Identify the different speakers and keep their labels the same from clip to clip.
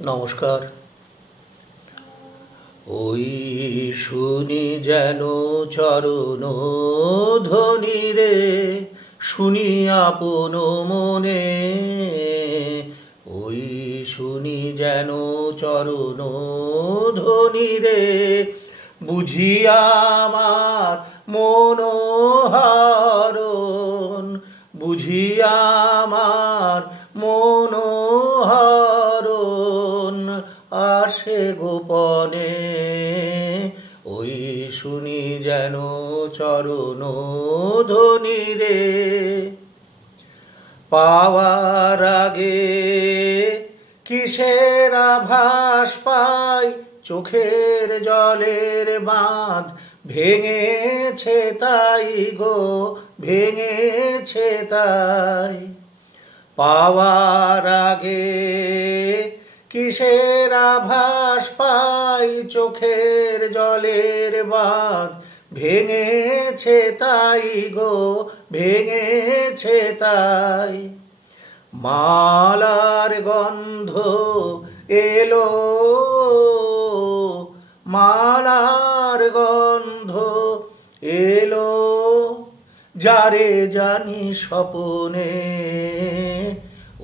Speaker 1: নমস্কার। ওই শুনি যেন চরণ ধ্বনি রে, শুনি আপন মনে। ওই শুনি যেন চরণ ধ্বনি রে বুঝিয়া আমার মনোহরণ আসে গোপনে, ওই শুনি যেন চরণ ধ্বনি রে। পাওয়ার আগে কিসের আভাস পাই? চোখের জলের বাঁধ ভেঙেছে তাই গো, ভেঙেছে তাই। পাওয়ার আগে কিসের আভাস পাই চোখের জলের বাঁধ? ভেঙেছে তাই গো, ভেঙেছে তাই। মালার গন্ধ এলো, মালার গন্ধ এলো। যারে জানি স্বপনে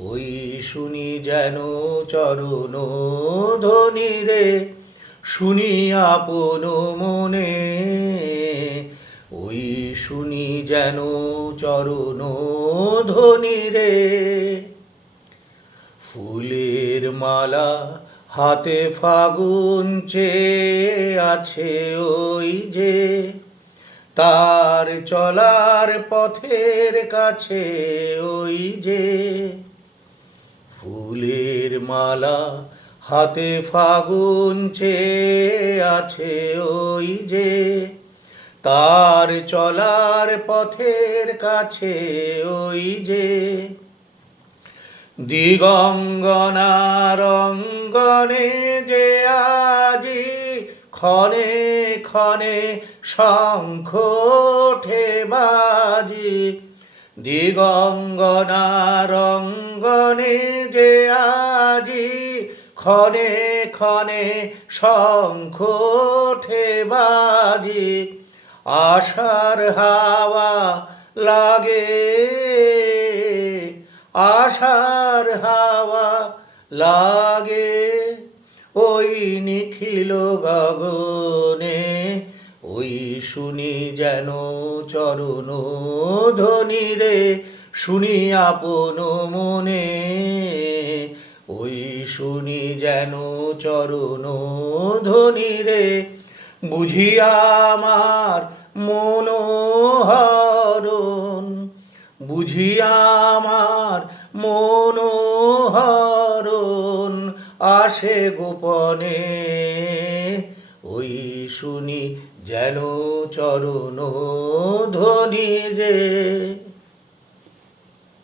Speaker 1: ওই শুনি যেন চরণ ধ্বনি রে, শুনি আপন মনে। ওই শুনি যেন চরণ ধ্বনি রে, ফুলের মালা হাতে ফাগুন চেয়ে আছে ওই যে, তার চলার পথের কাছে ওই যে। ফুলের মালা হাতে ফাগুন চেয়ে আছে ওই যে। তার চলার পথের কাছে ওই যে। দিগঙ্গনার অঙ্গনে যে আজি ক্ষণে ক্ষণে শঙ্খ বাজি। দিগঙ্গনার অঙ্গনে যে আজি ক্ষণে ক্ষণে শঙ্খ বাজি। আশার হাওয়া লাগে, আশার হাওয়া লাগে। ওই নিখিল গগনে, ওই শুনি যেন চরণ ধ্বনি রে শুনি আপন মনে, ওই শুনি যেন চরণ ধ্বনি রে বুঝিয়া আমার মনোহরণ, বুঝিয়া আমার মনোহরণ আসে গোপনে, ওই শুনি যেন চরণ ধ্বনি রে